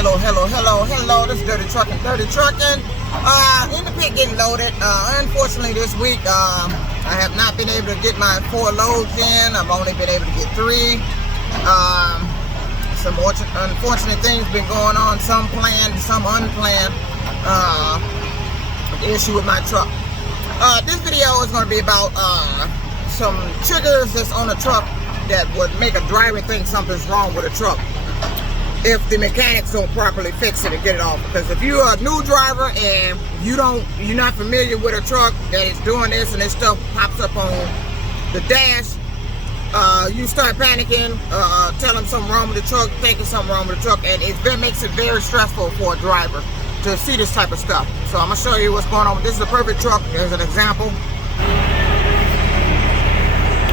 Hello. This is Dirty Trucking. In the pit getting loaded. Unfortunately, this week I have not been able to get my 4 loads in. I've only been able to get 3. Some unfortunate things been going on. Some planned, some unplanned. The issue with my truck. This video is going to be about some triggers that's on a truck that would make a driver think something's wrong with a truck if the mechanics don't properly fix it and get it off. Because if you're a new driver and you're not familiar with a truck that is doing this and this stuff pops up on the dash, you start panicking, telling something wrong with the truck, thinking something wrong with the truck, and it makes it very stressful for a driver to see this type of stuff. So I'm gonna show you what's going on. This is a perfect truck. There's an example.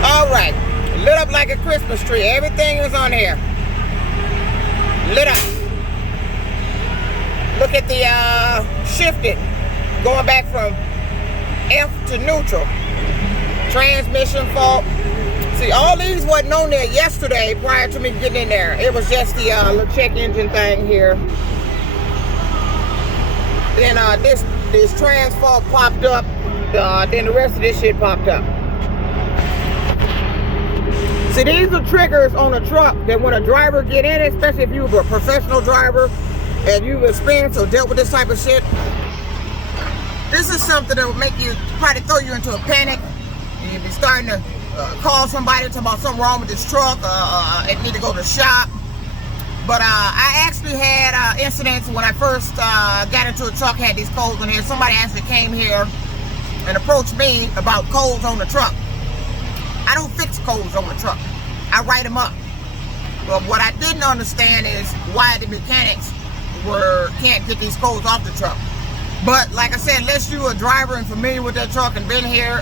All right, lit up like a Christmas tree. Everything is on here. Lit up. Look at the shifted, going back from F to neutral. Transmission fault. See, all these wasn't on there yesterday prior to me getting in there. It was just the little check engine thing here. Then this trans fault popped up. Then the rest of this shit popped up. See, these are triggers on a truck that when a driver get in it, especially if you're a professional driver and you've experienced or dealt with this type of shit, this is something that will make you, probably throw you into a panic. You'll be starting to call somebody, talk about something wrong with this truck, and need to go to the shop. But I actually had incidents when I first got into a truck, had these codes in here. Somebody actually came here and approached me about codes on the truck. I don't fix codes on the truck. I write them up. But what I didn't understand is why the mechanics can't get these codes off the truck. But like I said, unless you're a driver and familiar with that truck and been here,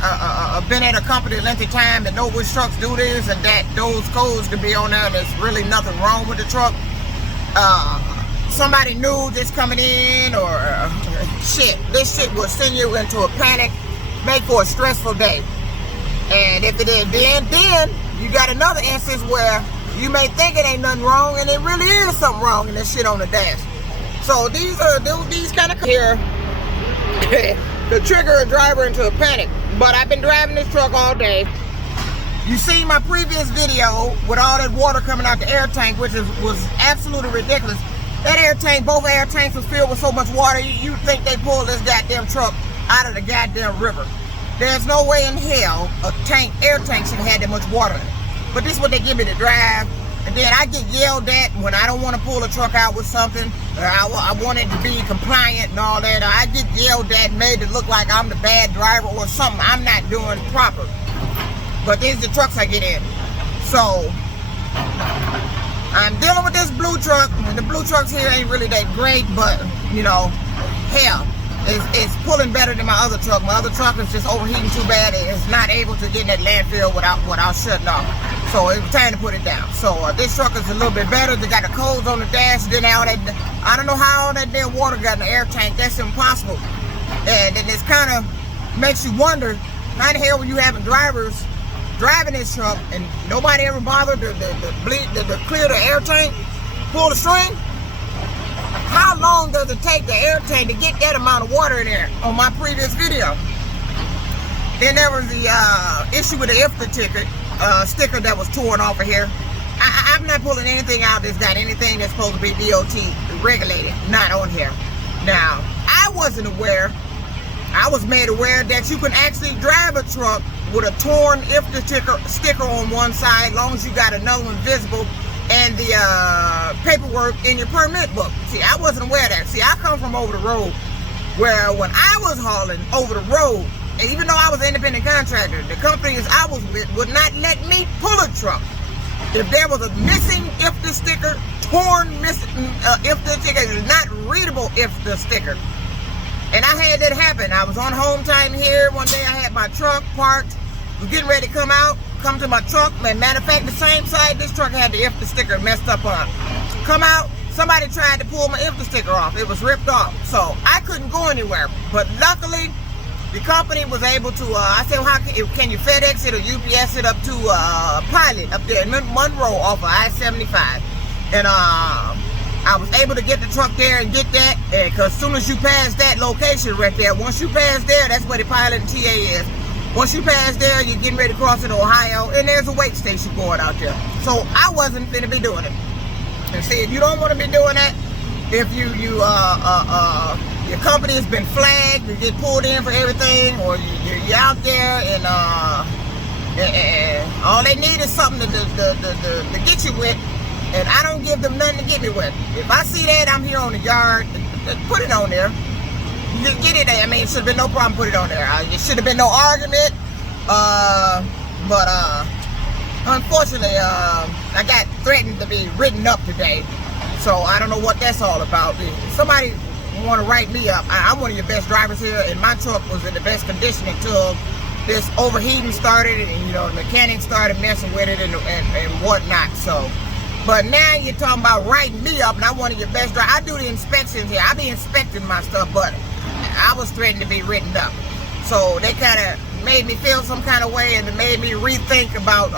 been at a company a length of time and know which trucks do this and that those codes can be on there and there's really nothing wrong with the truck. Somebody new just coming in or shit. This shit will send you into a panic, make for a stressful day. And if it is, then you got another instance where you may think it ain't nothing wrong and it really is something wrong in this shit on the dash. So these kind of here to trigger a driver into a panic. But I've been driving this truck all day. You seen my previous video with all that water coming out the air tank, which was absolutely ridiculous. That air tank, both air tanks was filled with so much water, you'd think they pulled this goddamn truck out of the goddamn river. There's no way in hell a air tank should have had that much water in it. But this is what they give me to drive. And then I get yelled at when I don't want to pull a truck out with something. Or I want it to be compliant and all that. Or I get yelled at and made to look like I'm the bad driver or something I'm not doing proper. But these are the trucks I get in. So I'm dealing with this blue truck. And the blue trucks here ain't really that great, but you know, hell. It's pulling better than my other truck. My other truck is just overheating too bad. It's not able to get in that landfill without shutting off. So it was time to put it down. So this truck is a little bit better. They got the codes on the dash. Then all that, I don't know how all that damn water got in the air tank. That's impossible. And then it kind of makes you wonder, how the hell were you having drivers driving this truck and nobody ever bothered to clear the air tank, pull the string? How long does it take the air tank to get that amount of water in there on my previous video? Then there was the issue with the IFTA ticket sticker that was torn off of here. I'm not pulling anything out that's got anything that's supposed to be DOT regulated, not on here. Now, I wasn't aware. I was made aware that you can actually drive a truck with a torn IFTA sticker on one side, as long as you got another one visible, and the paperwork in your permit book. See, I wasn't aware of that. See, I come from over the road, where when I was hauling over the road, and even though I was an independent contractor, the companies I was with would not let me pull a truck if there was a missing IFTA sticker, torn missing IFTA sticker, not readable IFTA sticker. And I had that happen. I was on home time here one day. I had my truck parked, was getting ready to come to my truck. Matter of fact, the same side this truck had the IFTA sticker messed up on. Come out, somebody tried to pull my IFTA sticker off. It was ripped off. So I couldn't go anywhere. But luckily, the company was able to, I said, well, how can you FedEx it or UPS it up to Pilot up there in Monroe off of I-75? And I was able to get the truck there and get that, because as soon as you pass that location right there, once you pass there, that's where the pilot and TA is. Once you pass there, you're getting ready to cross into Ohio, and there's a weight station going out there. So I wasn't going to be doing it. And see, if you don't want to be doing that, if your company has been flagged, you get pulled in for everything, or you're out there and all they need is something to get you with, and I don't give them nothing to get me with. If I see that I'm here on the yard, put it on there. Get it there. I mean, it should have been no problem. Put it on there. It should have been no argument. But unfortunately, I got threatened to be written up today. So I don't know what that's all about. If somebody want to write me up, I'm one of your best drivers here, and my truck was in the best condition until this overheating started, and the mechanics started messing with it and whatnot. So, but now you're talking about writing me up, and I'm one of your best drivers. I do the inspections here. I be inspecting my stuff, but I was threatened to be written up. So they kind of made me feel some kind of way, and it made me rethink about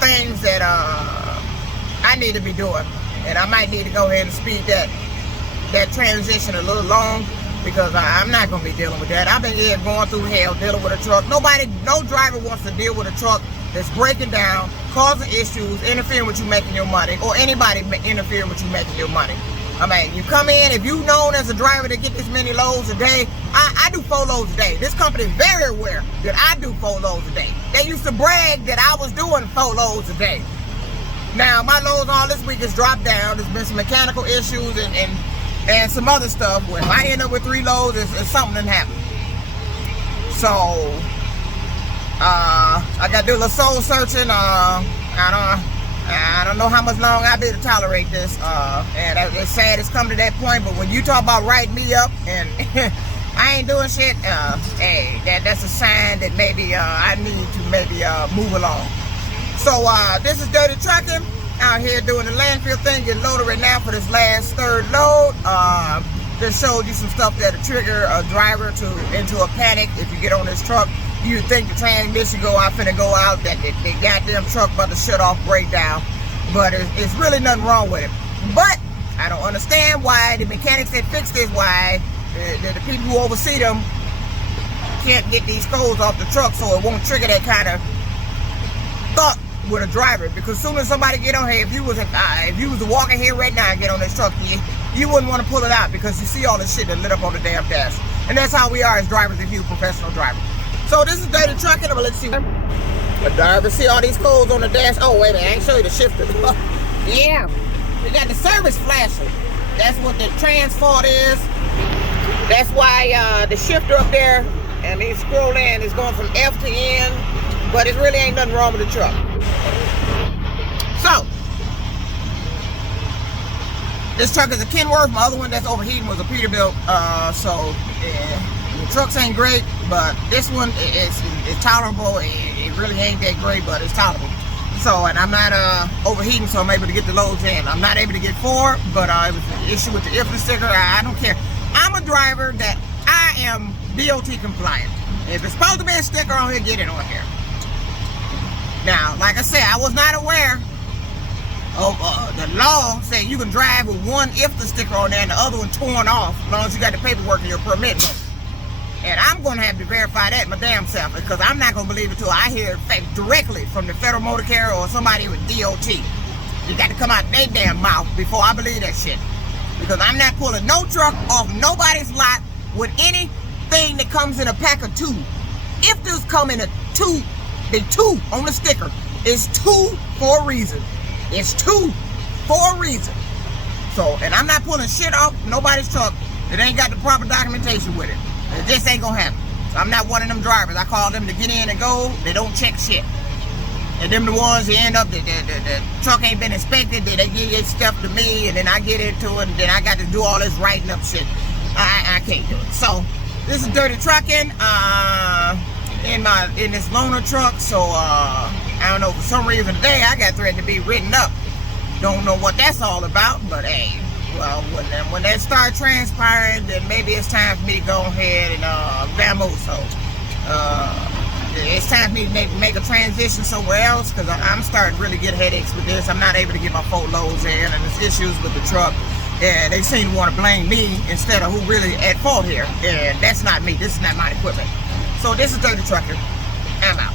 things that I need to be doing. And I might need to go ahead and speed that transition a little long, because I'm not going to be dealing with that. I've been here going through hell dealing with a truck. No driver wants to deal with a truck that's breaking down, causing issues, interfering with you making your money, or anybody interfering with you making your money. I mean, you come in, if you known as a driver to get this many loads a day, I do 4 loads a day. This company is very aware that I do 4 loads a day. They used to brag that I was doing 4 loads a day. Now, my loads all this week has dropped down. There's been some mechanical issues and some other stuff. Where if I end up with 3 loads, it's something that happened. So, I got to do a little soul searching. I don't know how much longer I'll be able to tolerate this. And it's sad it's come to that point, but when you talk about writing me up and I ain't doing shit, hey, that's a sign that maybe I need to maybe move along. So this is Dirty Trucking, out here doing the landfill thing, getting loaded right now for this last 3rd load. Just showed you some stuff that'll trigger a driver into a panic. If you get on this truck, you think the transmission finna go out, that the goddamn truck about to shut off, break down. But it's really nothing wrong with it. But I don't understand why the mechanics that fix this, why the people who oversee them can't get these codes off the truck so it won't trigger that kind of thought with a driver. Because as soon as somebody get on here, if you was walking here right now and get on this truck, you wouldn't want to pull it out, because you see all this shit that lit up on the damn dash. And that's how we are as drivers, if you professional drivers. So this is Dirty Trucking. Let's see. The driver see all these codes on the dash. Oh wait a minute, I ain't show you the shifter. Yeah, we got the service flashing. That's what the transport is. That's why the shifter up there, and you scroll in, is going from F to N. But it really ain't nothing wrong with the truck. So, this truck is a Kenworth. My other one that's overheating was a Peterbilt. So, yeah, the trucks ain't great, but this one is tolerable. It really ain't that great, but it's tolerable. So, and I'm not overheating, so I'm able to get the loads in. I'm not able to get 4, but it was an issue with the IFTA sticker. I don't care. I'm a driver that I am DOT compliant. If it's supposed to be a sticker on here, get it on here. Now, like I said, I was not aware of the law saying you can drive with one IFTA sticker on there and the other one torn off, as long as you got the paperwork in your permit book. And I'm going to have to verify that my damn self, because I'm not going to believe it till I hear it directly from the Federal Motor Carrier or somebody with DOT. You got to come out their damn mouth before I believe that shit. Because I'm not pulling no truck off nobody's lot with anything that comes in a pack of 2. IFTAs come in a 2. The 2 on the sticker is 2 for a reason. It's 2 for a reason. So, and I'm not pulling shit off nobody's truck that ain't got the proper documentation with it. It just ain't gonna happen. So I'm not one of them drivers. I call them to get in and go. They don't check shit. And them the ones that end up, the truck ain't been inspected, they give their stuff to me, and then I get into it, and then I got to do all this writing up shit. I can't do it. So, this is Dirty Trucking. In this loaner truck, so I don't know, for some reason today I got threatened to be written up. Don't know what that's all about, but hey, well, when that start transpiring, then maybe it's time for me to go ahead and vamoose. So it's time for me to make a transition somewhere else, because I'm starting to really get headaches with this. I'm not able to get my 4 loads in, and there's issues with the truck. And they seem to want to blame me instead of who really at fault here. And that's not me. This is not my equipment. So this is Dirty Trucking. I'm out.